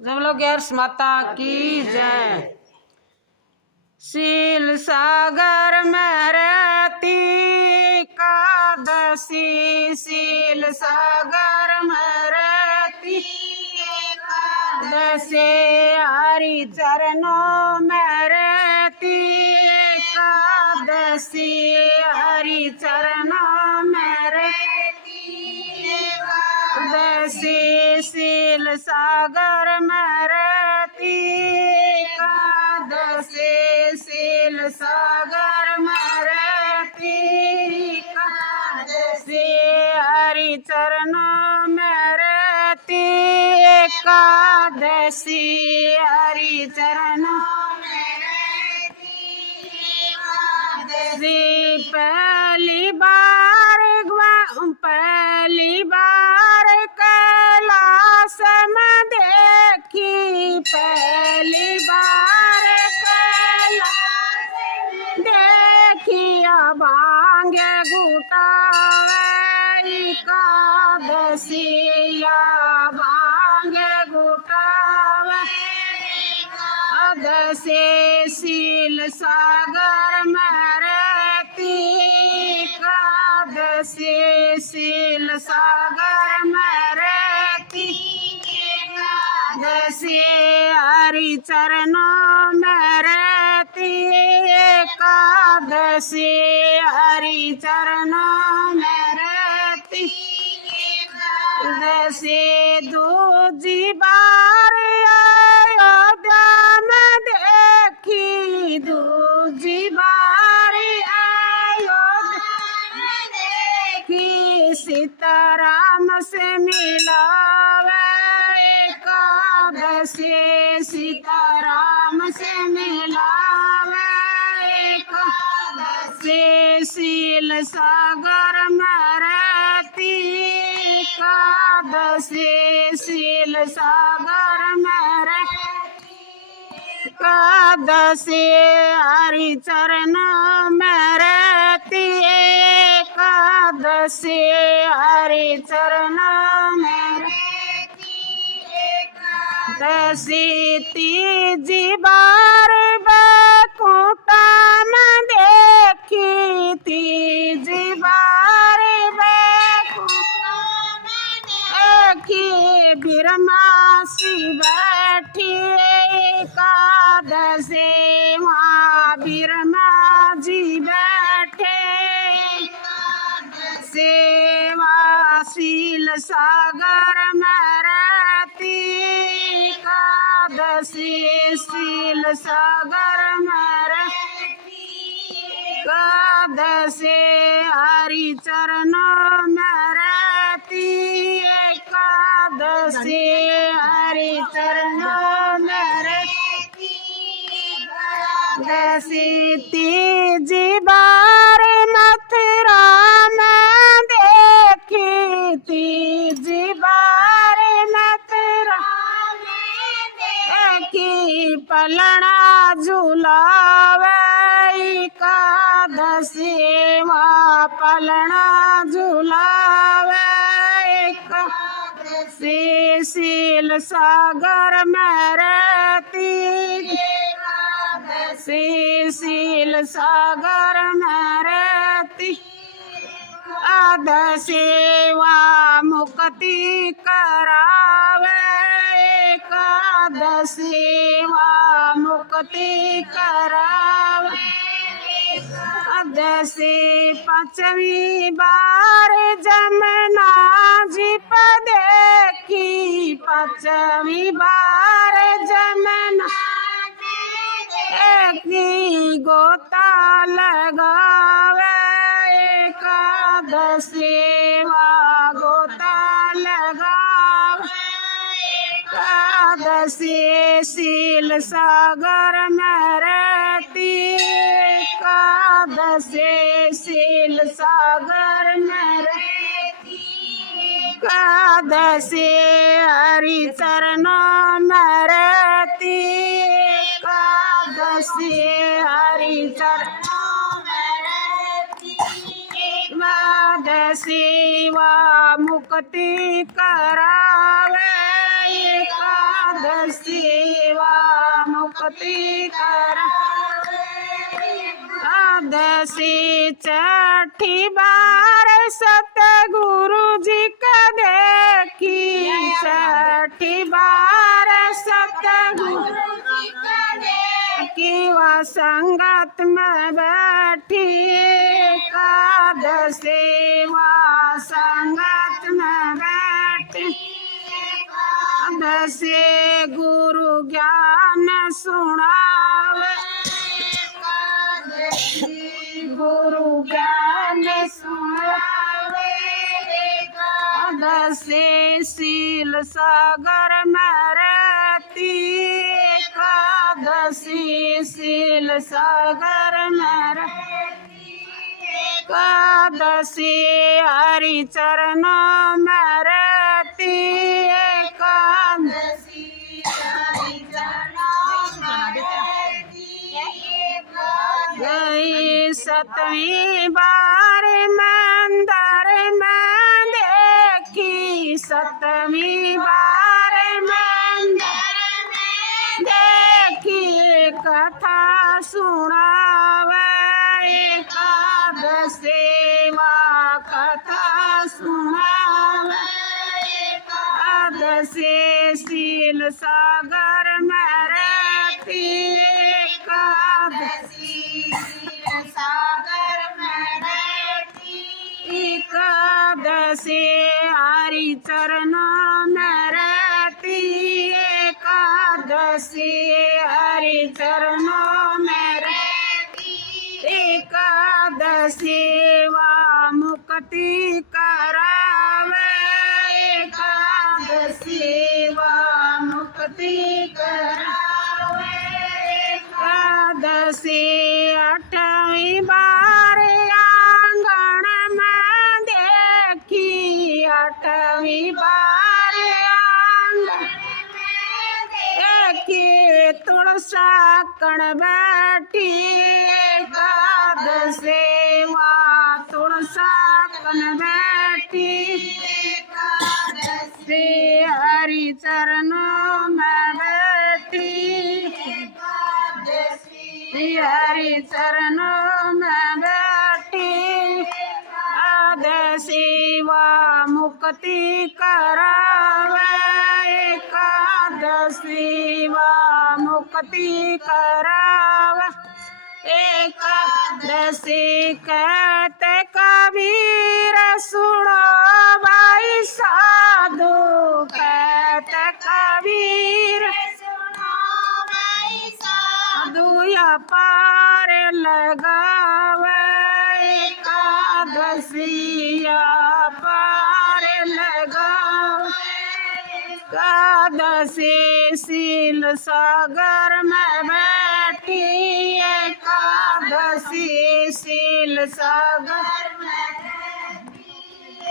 जब लोग गैर्स माता की जय। शील सागर में रहती एकादशी, शील सागर में रहती एकादशी, हरि चरणों में रहती एकादशी, हरि चरणों में रहती एकादशी, शील सागर में रहती एकादशी, शील सागर में रहती एकादशी, हरि चरणों में रहती एकादशी, हरि चरणों में रहती एकादशी। पहली बार कैलाश में देखी, पहली बार कैलाश देखी, भांग गुटावे एकादशी, भांग गुटावे एकादशी, शील सागर में रहती एकादशी, शील सागर में रहती एकादशी, हरि चरणों में रहती एकादशी, हरि चरणों में रहती एकादशी। दूजी बार अयोध्या में देखी, दूजी बार अयोध्या में देखी, सीताराम से मिलावे एकादशी, सीताराम से मिलावे एकादशी, शील सागर में रहती एकादशी, शील सागर में रहती एकादशी, हरि चरणों में रहती एकादशी, हरि चरणों में रहती एकादशी। तीजी बार बैकुंठा में देखी, तीजी बार बैकुंठा में देखी, ब्रह्मासी बैठी एकादशी, वहाँ ब्रह्मा जी बैठे एकादशी, वहाँ शील सागर में रहती एकादशी, शील सागर में रहती एकादशी, हरि चरणों में रहती एकादशी, हरि चरणों में रहती एकादशी। तीजी बार मथुरा में देखी, तीजी बार मथुरा में देखी, पलना झुलावे एकादशी, वहाँ पलना झुलावे एकादशी, शील सागर में रहती एकादशी, शील सागर में रहती एकादशी, वहाँ मुक्ति करावे एकादशी, वहाँ मुक्ति करावे एकादशी। पांचवी बार जमुना जी पर देखी, पांचवी बार जमुना देखी, गोता लगावे एकादशी, वहाँ गोता लगावे एकादशी, शील सागर में रहती एकादशी, शील सागर में रहती एकादशी, हरि चरणों में रहती एकादशी, हरि चरणों में रहती एकादशी, वहाँ मुक्ति करावे एकादशी। मुक्ति करावे। एकादशी छठी बार सतगुरु जी का देखी, छठी बार सतगुरु जी का देखी वह संगत में बैठी। एकादशी वह संगत में बैठी। एकादशी गुरु ज्ञान सुनावे, गुरु ज्ञान सुनावे। एकादशी शील सागर में रहती, एकादशी शील सागर में रहती। एकादशी हरि चरणों में रहती, एकादशी हरि चरणों में रहती। गई सतवीं बार मंदिर में देखी, सतवीं बार मंदिर में देखी कथा सुनावे। एकादशी वा कथा सुनावे। एकादशी शील सागर में रहती, एकादशी शील सागर में रहती। एकादशी हरि चरणों में रहती, एकादशी हरि चरणों में रहती। एकादशी वा मुक्ति करावे, एकादशी वा मुक्ति करावे। एकादशी अठवीं बार आंगन में देखी, अठवीं बार आंगन में देखी तुलसा कण बैठी। एकादशी वा तुलसा कण बैठी। एकादशी हरि चरणों में बैठी, एकादशी हरि चरणों में बैठी। एकादशी वा मुक्ति करावे, एकादशी वा मुक्ति करावे। एकादशी कहते कबीर सुनो भाई साधु, कहते कबीर सुनो भाई साधु या पार लगावे। एकादशी या पार लगावे। एकादशी शील सागर में बैठी, एकादशी शील सागर में बैठी।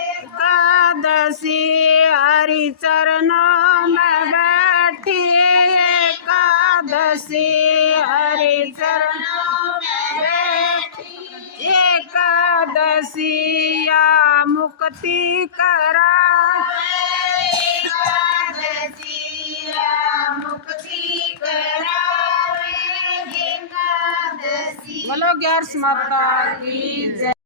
एकादशी हरि चरणों में बैठी, एकादशी हरि चरणों में बैठी। एकादशी या मुक्ति करावे, एकादशी या मुक्ति करावे। एकादशी बोलो 11 माता की जय।